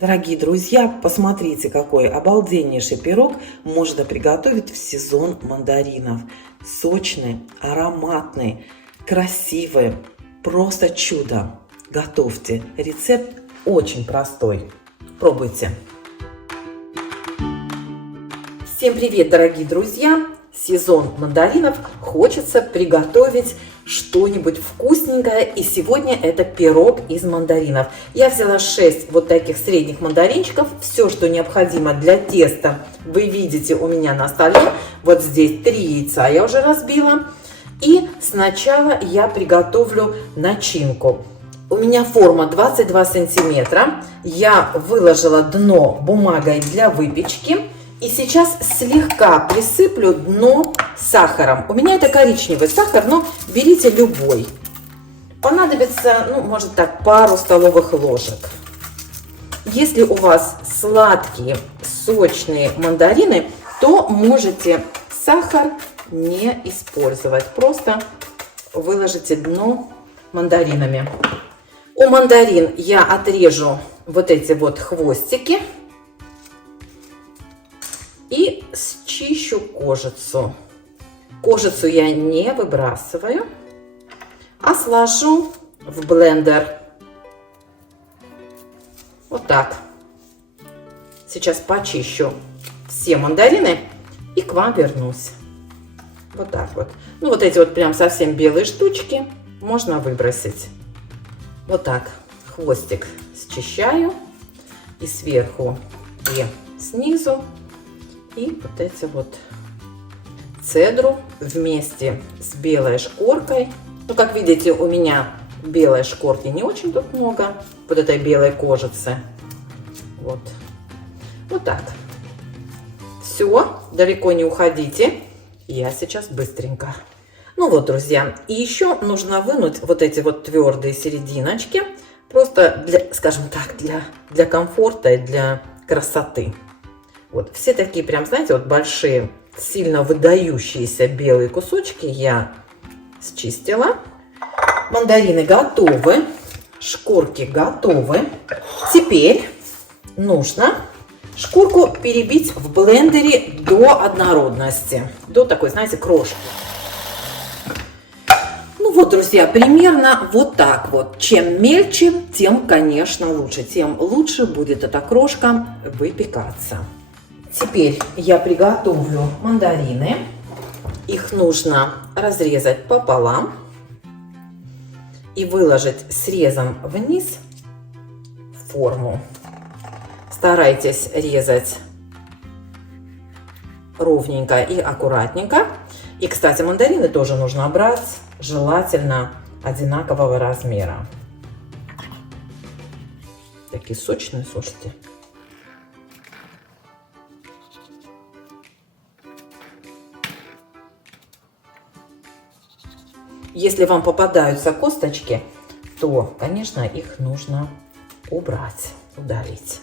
Дорогие друзья, посмотрите, какой обалденнейший пирог можно приготовить в сезон мандаринов. Сочный, ароматный, красивый, просто чудо. Готовьте. Рецепт очень простой. Пробуйте. Всем привет, дорогие друзья! Сезон мандаринов, хочется приготовить что-нибудь вкусненькое, и сегодня это пирог из мандаринов. Я взяла 6 вот таких средних мандаринчиков. Все, что необходимо для теста, вы видите у меня на столе. Вот здесь 3 яйца я уже разбила. И сначала я приготовлю начинку. У меня форма 22 сантиметра. Я выложила дно бумагой для выпечки. И сейчас слегка присыплю дно сахаром. У меня это коричневый сахар, но берите любой. Понадобится, может так, пару столовых ложек. Если у вас сладкие, сочные мандарины, то можете сахар не использовать. Просто выложите дно мандаринами. У мандарин я отрежу вот эти вот хвостики. И счищу кожицу. Кожицу я не выбрасываю, а сложу в блендер. Вот так. Сейчас почищу все мандарины и к вам вернусь. Вот так вот. Вот эти вот прям совсем белые штучки можно выбросить. Вот так. Хвостик счищаю и сверху, и снизу. И вот эти вот цедру вместе с белой шкоркой. Как видите, у меня белой шкорки не очень тут много. Вот этой белой кожицы. Вот. Вот так. Все, далеко не уходите. Я сейчас быстренько. Вот, друзья. И еще нужно вынуть вот эти вот твердые серединочки. Просто для, скажем так, для комфорта и для красоты. Вот, все такие прям, знаете, вот большие, сильно выдающиеся белые кусочки я счистила. Мандарины готовы, шкурки готовы. Теперь нужно шкурку перебить в блендере до однородности, до такой, знаете, крошки. Вот, друзья, примерно вот так вот. Чем мельче, тем, конечно, лучше. Тем лучше будет эта крошка выпекаться. Теперь я приготовлю мандарины. Их нужно разрезать пополам и выложить срезом вниз в форму. Старайтесь резать ровненько и аккуратненько. И, кстати, мандарины тоже нужно брать желательно одинакового размера. Такие сочные, слушайте. Если вам попадаются косточки, то, конечно, их нужно убрать, удалить.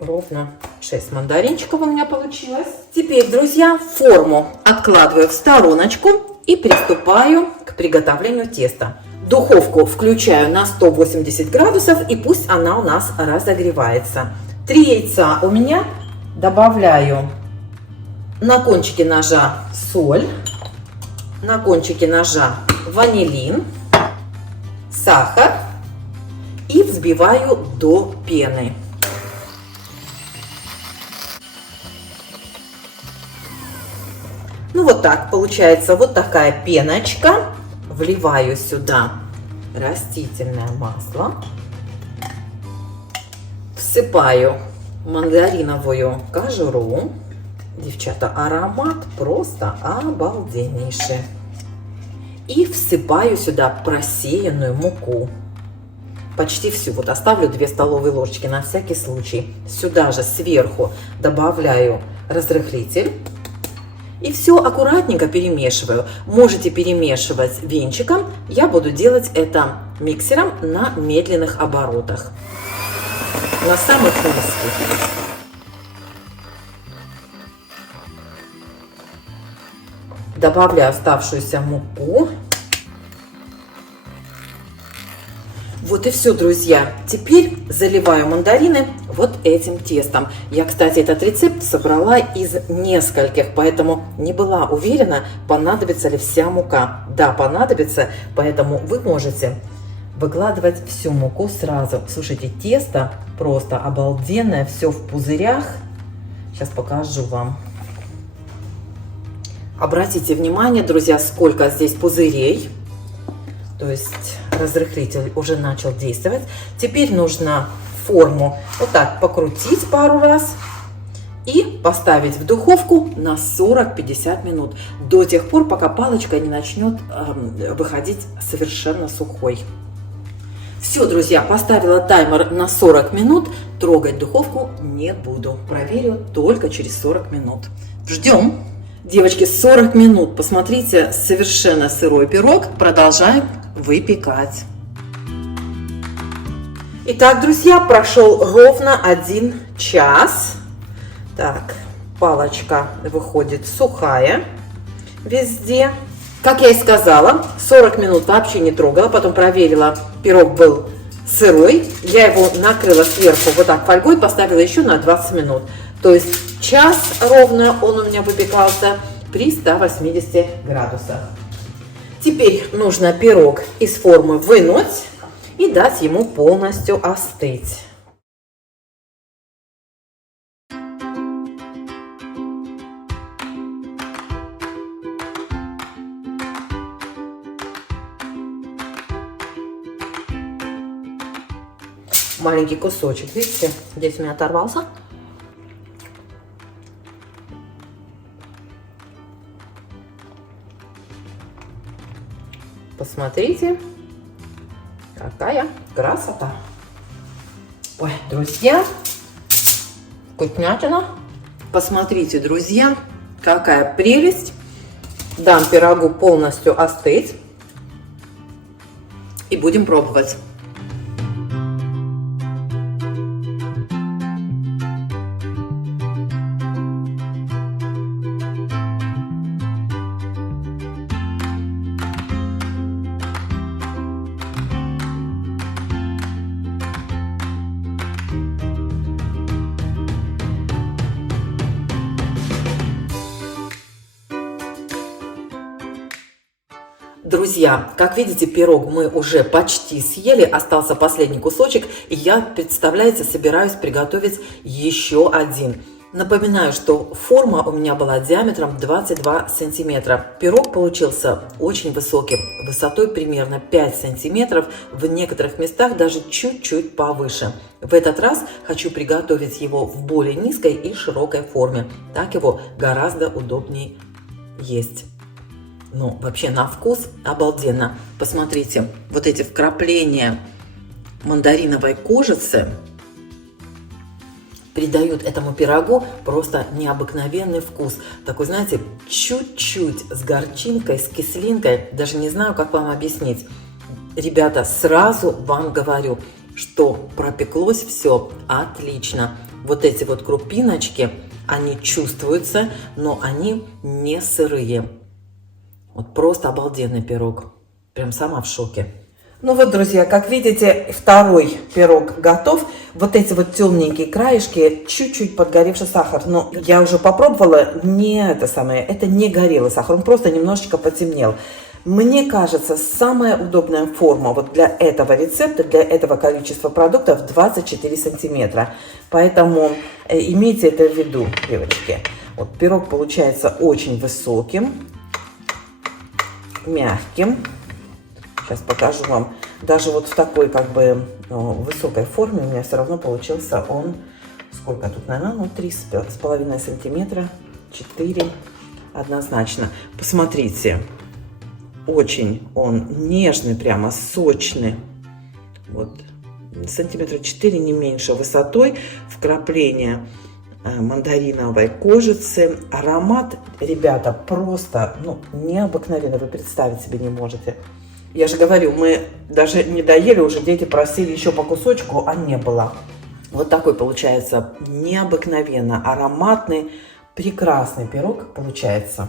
Ровно 6 мандаринчиков у меня получилось. Теперь, друзья, форму откладываю в стороночку и приступаю к приготовлению теста. Духовку включаю на 180 градусов и пусть она у нас разогревается. 3 яйца у меня. Добавляю на кончике ножа соль, на кончике ножа ванилин, сахар и взбиваю до пены. Вот так получается вот такая пеночка. Вливаю сюда растительное масло. Всыпаю мандариновую кожуру. Девчата, аромат просто обалденнейший. И всыпаю сюда просеянную муку. Почти всю. Вот оставлю 2 столовые ложечки на всякий случай. Сюда же сверху добавляю разрыхлитель. И все аккуратненько перемешиваю. Можете перемешивать венчиком. Я буду делать это миксером на медленных оборотах. На самых низких. Добавляю оставшуюся муку. Вот и все, друзья. Теперь заливаю мандарины вот этим тестом. Я, кстати, этот рецепт собрала из нескольких, поэтому не была уверена, понадобится ли вся мука. Да, понадобится, поэтому вы можете выкладывать всю муку сразу. Слушайте, тесто просто обалденное, все в пузырях. Сейчас покажу вам. Обратите внимание, друзья, сколько здесь пузырей. То есть разрыхлитель уже начал действовать. Теперь нужно форму вот так покрутить пару раз и поставить в духовку на 40-50 минут. До тех пор, пока палочка не начнет выходить совершенно сухой. Все, друзья, поставила таймер на 40 минут. Трогать духовку не буду. Проверю только через 40 минут. Ждем. Девочки, 40 минут. Посмотрите, совершенно сырой пирог. Продолжаем выпекать. Итак, друзья, прошел ровно 1 час. Так, палочка выходит сухая везде. Как я и сказала, 40 минут вообще не трогала. Потом проверила, пирог был сырой. Я его накрыла сверху вот так фольгой, поставила еще на 20 минут. То есть час ровно он у меня выпекался при 180 градусах. Теперь нужно пирог из формы вынуть и дать ему полностью остыть. Маленький кусочек, видите, здесь у меня оторвался. Посмотрите, какая красота. Ой, друзья, вкуснятина. Посмотрите, друзья, какая прелесть. Дам пирогу полностью остыть и будем пробовать. Друзья, как видите, пирог мы уже почти съели, остался последний кусочек, и я, представляете, собираюсь приготовить еще один. Напоминаю, что форма у меня была диаметром 22 сантиметра. Пирог получился очень высоким, высотой примерно 5 сантиметров, в некоторых местах даже чуть-чуть повыше. В этот раз хочу приготовить его в более низкой и широкой форме, так его гораздо удобнее есть. Ну, вообще на вкус обалденно. Посмотрите, вот эти вкрапления мандариновой кожицы придают этому пирогу просто необыкновенный вкус. Такой, знаете, чуть-чуть с горчинкой, с кислинкой. Даже не знаю, как вам объяснить. Ребята, сразу вам говорю, что пропеклось все отлично. Вот эти вот крупиночки, они чувствуются, но они не сырые. Вот просто обалденный пирог. Прям сама в шоке. Ну вот, друзья, как видите, второй пирог готов. Вот эти вот темненькие краешки, чуть-чуть подгоревший сахар. Но я уже попробовала, это не горелый сахар, он просто немножечко потемнел. Мне кажется, самая удобная форма вот для этого рецепта, для этого количества продуктов 24 сантиметра. Поэтому имейте это в виду, девочки. Вот пирог получается очень высоким, мягким. Сейчас покажу вам. Даже вот в такой как бы высокой форме у меня все равно получился он, сколько тут, наверное, ну 3,5 сантиметра, 4 однозначно. Посмотрите, очень он нежный, прямо сочный. Вот сантиметра 4, не меньше высотой, вкрапление мандариновой кожицы. Аромат, ребята, просто необыкновенно, вы представить себе не можете. Я же говорю, мы даже не доели, уже дети просили еще по кусочку, а не было. Вот такой получается необыкновенно ароматный, прекрасный пирог получается.